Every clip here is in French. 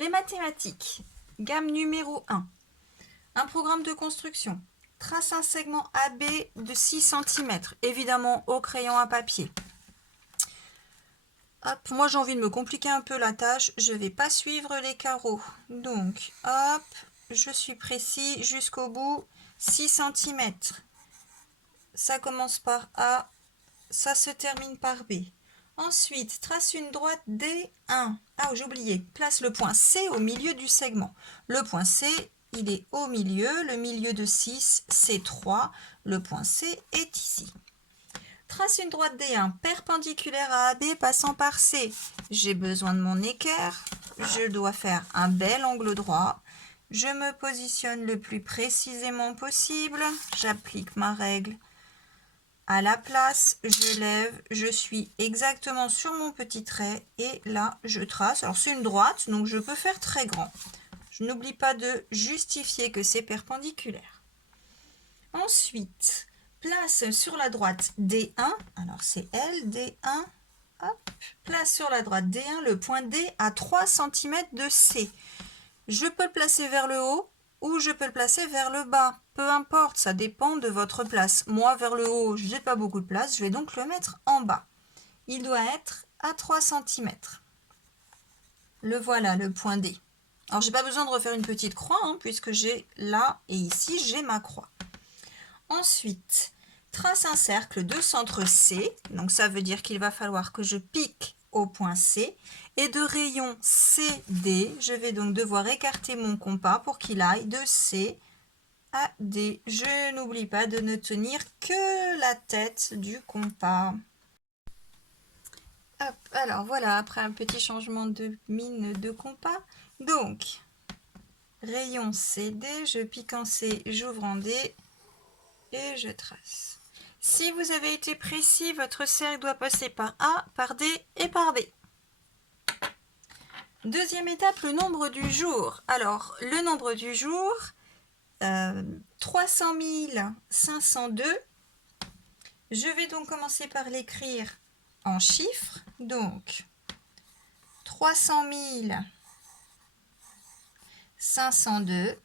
Les mathématiques. Gamme numéro 1. Un programme de construction. Trace un segment AB de 6 cm, évidemment au crayon à papier. Hop, moi j'ai envie de me compliquer un peu la tâche, je ne vais pas suivre les carreaux. Donc, hop, je suis précis jusqu'au bout, 6 cm. Ça commence par A, ça se termine par B. Ensuite, trace une droite D1. Ah, j'ai oublié. Place le point C au milieu du segment. Le point C, il est au milieu. Le milieu de 6, c'est 3. Le point C est ici. Trace une droite D1 perpendiculaire à AB passant par C. J'ai besoin de mon équerre. Je dois faire un bel angle droit. Je me positionne le plus précisément possible. J'applique ma règle. À la place, je lève, je suis exactement sur mon petit trait et là, je trace. Alors, c'est une droite, donc je peux faire très grand. Je n'oublie pas de justifier que c'est perpendiculaire. Ensuite, place sur la droite D1. Alors, c'est L, D1. Hop. Place sur la droite D1 le point D à 3 cm de C. Je peux le placer vers le haut ou je peux le placer vers le bas. Peu importe, ça dépend de votre place. Moi, vers le haut, je n'ai pas beaucoup de place, je vais donc le mettre en bas. Il doit être à 3 cm. Le voilà, le point D. Alors, je n'ai pas besoin de refaire une petite croix, puisque j'ai là et ici, j'ai ma croix. Ensuite, trace un cercle de centre C. Donc, ça veut dire qu'il va falloir que je pique au point C. Et de rayon CD, je vais donc devoir écarter mon compas pour qu'il aille de C à D. Je n'oublie pas de ne tenir que la tête du compas. Hop, alors voilà, après un petit changement de mine de compas. Donc, rayon CD, je pique en C, j'ouvre en D et je trace. Si vous avez été précis, votre cercle doit passer par A, par D et par B. Deuxième étape, le nombre du jour. Alors, le nombre du jour, 300 502. Je vais donc commencer par l'écrire en chiffres. Donc, 300 502.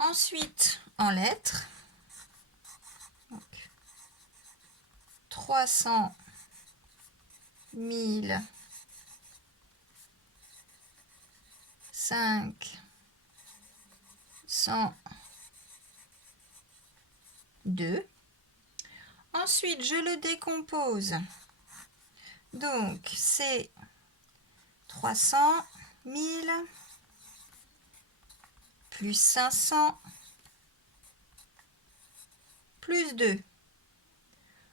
Ensuite, en lettres. Donc, 300 502. Ensuite, je le décompose. Donc, c'est 300 000 plus 500 plus 2.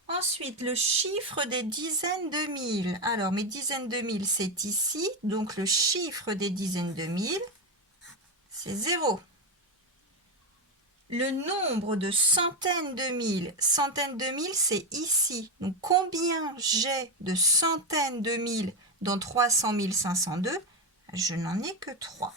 Ensuite, le chiffre des dizaines de mille. Alors, mes dizaines de mille, c'est ici. Donc, le chiffre des dizaines de mille, c'est 0. Le nombre de centaines de mille, c'est ici. Donc, combien j'ai de centaines de mille dans 300 502? Je n'en ai que 3.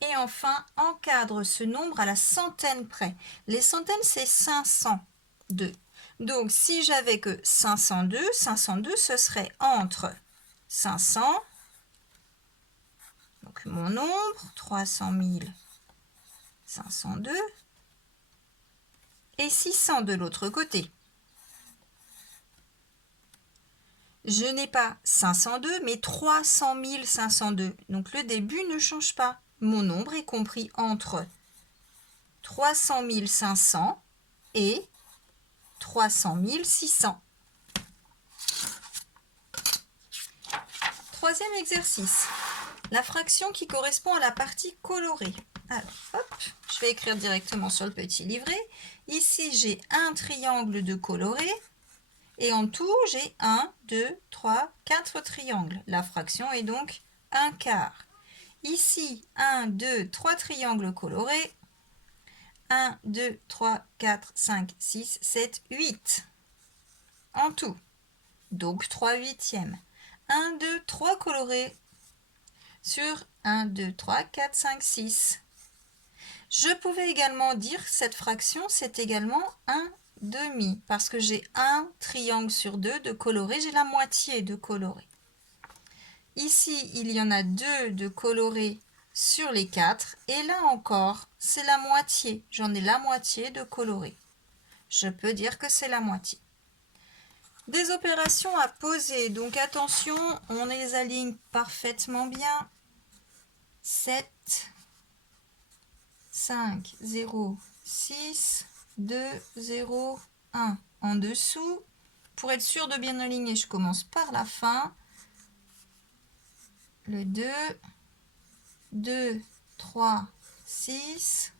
Et enfin, encadre ce nombre à la centaine près. Les centaines, c'est 502. Donc, si j'avais que 502, ce serait entre 500, donc mon nombre, 300 502, et 600 de l'autre côté. Je n'ai pas 502, mais 300 502. Donc, le début ne change pas. Mon nombre est compris entre 300 500 et 300 600. Troisième exercice, la fraction qui correspond à la partie colorée. Alors, hop, je vais écrire directement sur le petit livret. Ici, j'ai un triangle de coloré. Et en tout, j'ai 1, 2, 3, 4 triangles. La fraction est donc 1 quart. Ici, 1, 2, 3 triangles colorés. 1, 2, 3, 4, 5, 6, 7, 8. En tout. Donc 3 huitièmes. 1, 2, 3 colorés sur 1, 2, 3, 4, 5, 6. Je pouvais également dire cette fraction, c'est également 1 demi, parce que j'ai un triangle sur 2 de coloré, j'ai la moitié de coloré. Ici, il y en a 2 de coloré sur les 4, et là encore, c'est la moitié. J'en ai la moitié de coloré. Je peux dire que c'est la moitié. Des opérations à poser, donc attention, on les aligne parfaitement bien. 7, 5, 0, 6, 2, 0, 1. En dessous, pour être sûr de bien aligner, je commence par la fin. Le 2, 2, 3, 6,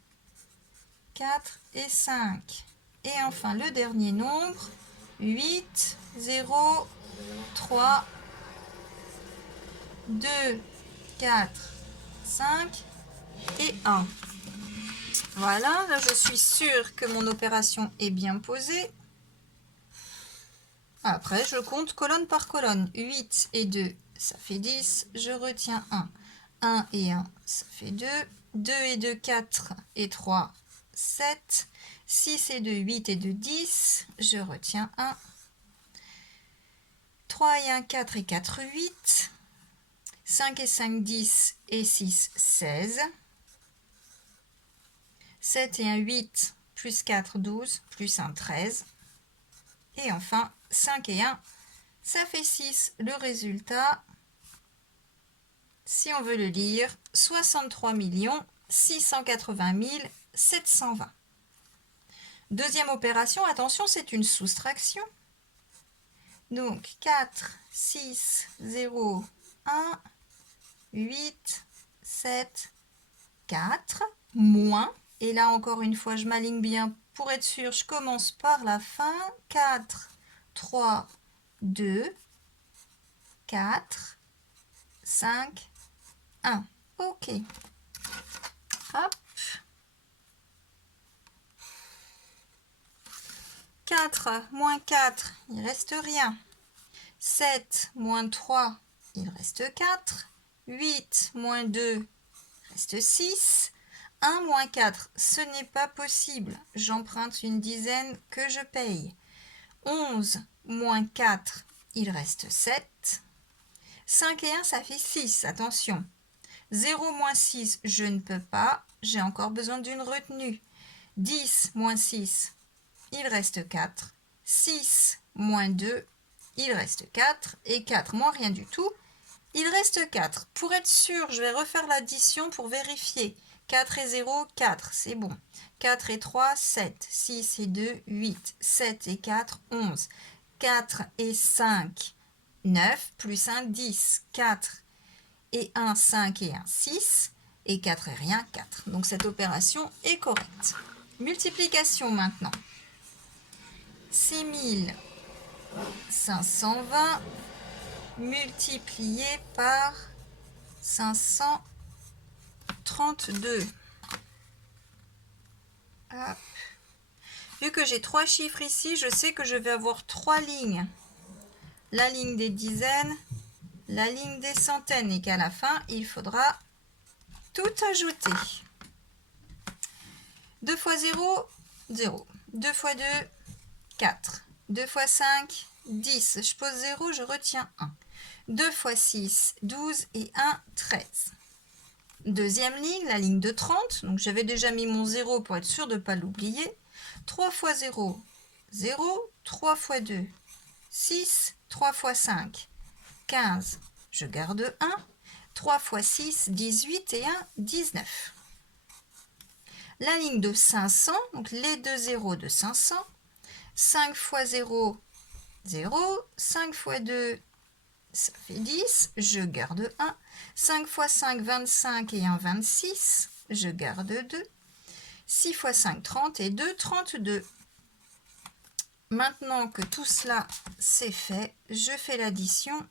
4 et 5. Et enfin le dernier nombre, 8, 0, 3, 2, 4, 5 et 1. Voilà, là je suis sûre que mon opération est bien posée. Après, je compte colonne par colonne. 8 et 2, ça fait 10. Je retiens 1. 1 et 1, ça fait 2. 2 et 2, 4 et 3, 7. 6 et 2, 8 et 2, 10. Je retiens 1. 3 et 1, 4 et 4, 8. 5 et 5, 10 et 6, 16. 7 et 1, 8, plus 4, 12, plus 1, 13. Et enfin, 5 et 1, ça fait 6. Le résultat, si on veut le lire, 63 680 720. Deuxième opération, attention, c'est une soustraction. Donc 4, 6, 0, 1, 8, 7, 4, moins. Et là, encore une fois, je m'aligne bien pour être sûr. Je commence par la fin. 4, 3, 2, 4, 5, 1. OK. Hop. 4 moins 4, il reste rien. 7 moins 3, il reste 4. 8 moins 2, il reste 6. 1 moins 4, ce n'est pas possible. J'emprunte une dizaine que je paye. 11 moins 4, il reste 7. 5 et 1, ça fait 6. Attention. 0 moins 6, je ne peux pas. J'ai encore besoin d'une retenue. 10 moins 6, il reste 4. 6 moins 2, il reste 4. Et 4 moins rien du tout, il reste 4. Pour être sûr, je vais refaire l'addition pour vérifier. 4 et 0, 4, c'est bon. 4 et 3, 7. 6 et 2, 8. 7 et 4, 11. 4 et 5, 9. Plus 1, 10. 4 et 1, 5 et 1, 6. Et 4 et rien, 4. Donc cette opération est correcte. Multiplication maintenant. 6520 multiplié par 532. Hop. Vu que j'ai 3 chiffres ici, je sais que je vais avoir 3 lignes. La ligne des dizaines, la ligne des centaines, et qu'à la fin, il faudra tout ajouter. 2 fois 0, 0. 2 fois 2, 4. 2 fois 5, 10. Je pose 0, je retiens 1. 2 fois 6, 12 et 1, 13. Deuxième ligne, la ligne de 30. Donc j'avais déjà mis mon 0 pour être sûr de ne pas l'oublier. 3 fois 0, 0. 3 fois 2, 6. 3 fois 5, 15. Je garde 1. 3 fois 6, 18 et 1, 19. La ligne de 500, donc les deux zéros de 500. 5 fois 0, 0. 5 fois 2, ça fait 10. Je garde 1. 5 fois 5, 25 et 1, 26. Je garde 2. 6 fois 5, 30 et 2, 32. Maintenant que tout cela c'est fait, je fais l'addition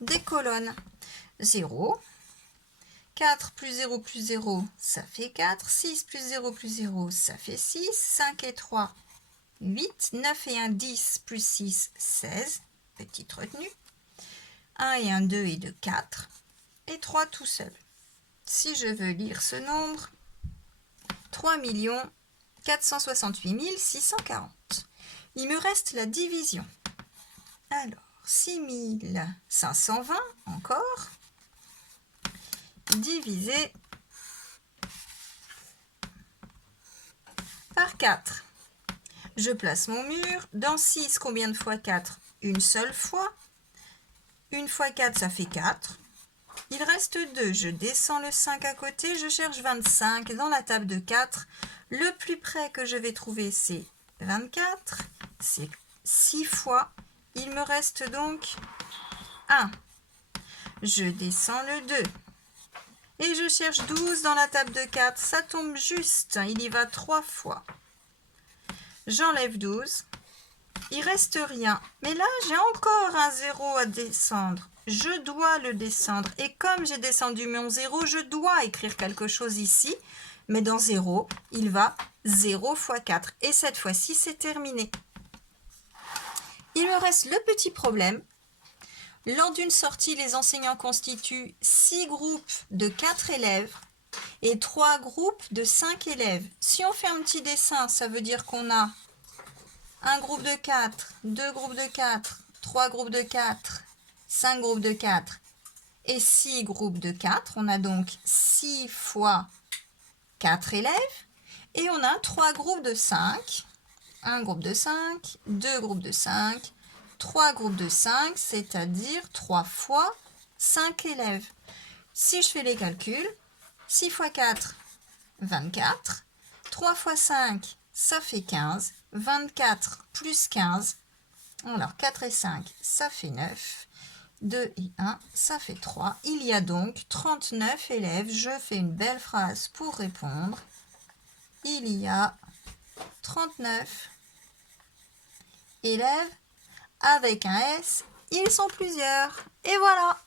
des colonnes. 0. 4 plus 0 plus 0, ça fait 4. 6 plus 0 plus 0, ça fait 6. 5 et 3, 8. 9 et 1, 10 plus 6, 16. Petite retenue. 1 et 1, 2 et 2, 4. Et 3 tout seul. Si je veux lire ce nombre, 3 468 640. Il me reste la division. Alors, 6520 encore, divisé par 4. Je place mon mur. Dans 6, combien de fois 4? Une seule fois. 1 fois 4, ça fait 4. Il reste 2. Je descends le 5 à côté. Je cherche 25 dans la table de 4. Le plus près que je vais trouver, c'est 24. C'est 6 fois. Il me reste donc 1. Je descends le 2. Et je cherche 12 dans la table de 4. Ça tombe juste. Il y va 3 fois. J'enlève 12. Il reste rien. Mais là, j'ai encore un 0 à descendre. Je dois le descendre. Et comme j'ai descendu mon 0, je dois écrire quelque chose ici. Mais dans 0, il va 0 fois 4. Et cette fois-ci, c'est terminé. Il me reste le petit problème. Lors d'une sortie, les enseignants constituent 6 groupes de 4 élèves et 3 groupes de 5 élèves. Si on fait un petit dessin, ça veut dire qu'on a un groupe de 4, 2 groupes de 4, 3 groupes de 4, 5 groupes de 4 et 6 groupes de 4. On a donc 6 fois 4 élèves et on a 3 groupes de 5. Un groupe de 5, 2 groupes de 5, 3 groupes de 5, c'est-à-dire 3 fois 5 élèves. Si je fais les calculs, 6 fois 4, 24. 3 fois 5, ça fait 15. 24 plus 15. Alors 4 et 5, ça fait 9. 2 et 1, ça fait 3. Il y a donc 39 élèves. Je fais une belle phrase pour répondre. Il y a 39 élèves avec un S. Ils sont plusieurs. Et voilà!